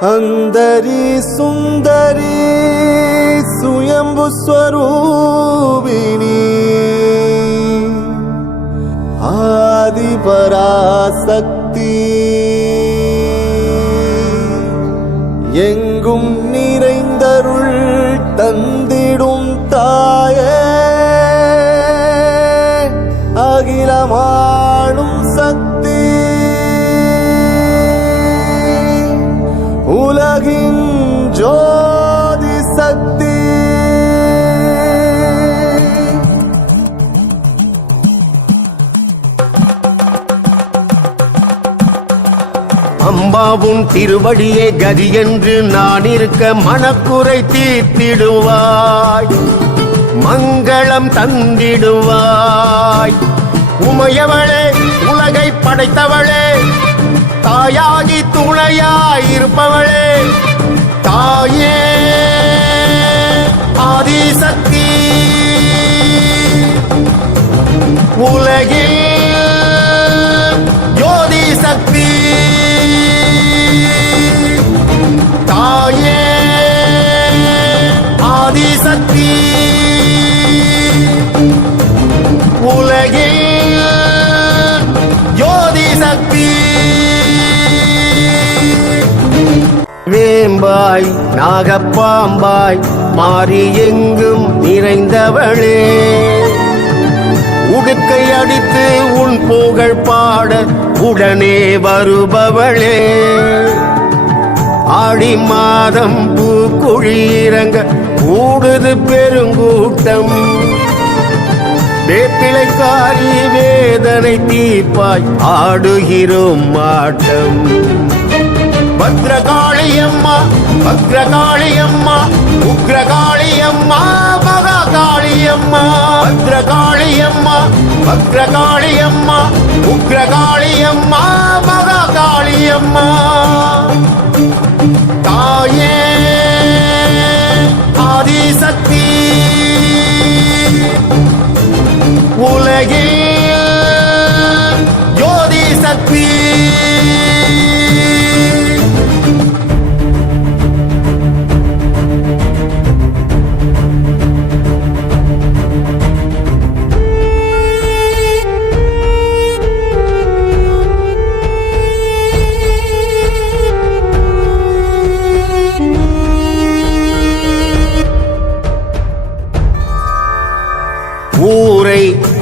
அந்தரி சுந்தரி சுயம்பு ஸ்வரூபிணி ஆதி பராசக்தி எங்கும் நிறைந்தருள் தந்திடும் தாயே. அகிலமாடும் அம்பாவும் திருவடியே கதி என்று நான் இருக்க மனக்குறை தீர்த்திடுவாய். மங்களம் தந்திடுவாய். உமையவளே உலகை படைத்தவளே தாயாகி துணையாய் இருப்பவளே தாயே ஆதிசக்தி. உலகில் ஜோதி சக்தி தாயே ஆதிசக்தி. உலகில் ஜோதி சக்தி வேம்பாய் நாகப்பாம்பாய் மாறி எங்கும் நிறைந்தவளே. உடுக்கை அடித்து உன் புகழ் பாட உடனே வருபவளே. ஆடி மாதம் பூக்குழியிறங்க கூடுது பெருங்கூட்டம். வேப்பிளைக்காரி வேதனை தீப்பாய் ஆடுகிறோம் மாட்டம் பத்ரகாளியம்மா பத்ரகாளியம்மா உக்ரகாளியம்மா மகாகாளியம்மா. பத்ரகாளியம்மா பத்ரகாளியம்மா உக்ரகாளியம்மா மகாகாளியம்மா. தாயே ஆதிசக்தி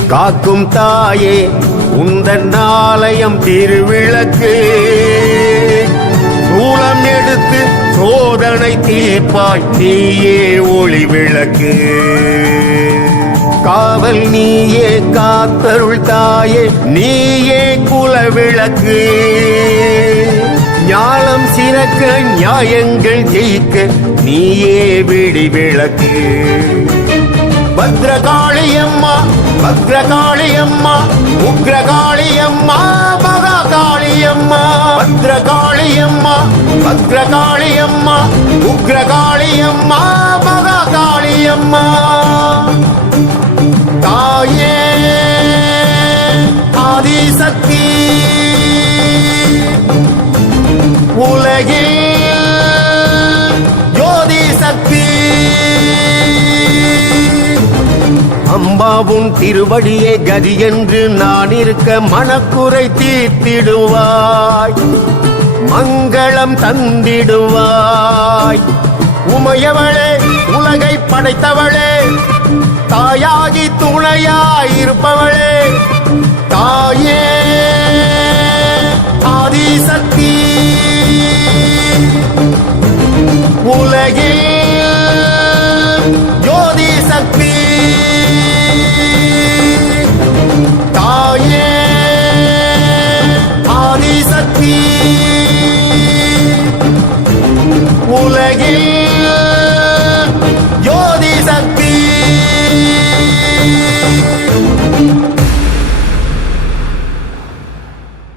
காக்கும் தாயே உந்தன் ஆலயம் திருவிளக்கு. சூளம் எடுத்து சோதனை தீர்ப்பாய் நீயே ஒளி விளக்கு. காவல் நீயே காத்தருள் தாயே நீயே குல விளக்கு. ஞானம் சிறக்க நியாயங்கள் ஜெயிக்க நீயே விடி விளக்கு. பத்ரகாளியம்மா பத்ரகாளியம்மா உக்ரகாளியம்மா மகாகாளியம்மா. பத்ரகாளியம்மா பத்ரகாளியம்மா உக்ரகாளியம்மா மகாகாளியம்மா. தாயே ஆதிசக்தி உலகில் அம்பாவும் திருவடியே கதி என்று நான் இருக்க மனக்குறை தீர்த்திடுவாய். மங்களம் தந்திடுவாய். உமையவளே உலகை படைத்தவளே தாயாகி துணையாயிருப்பவளே தாயே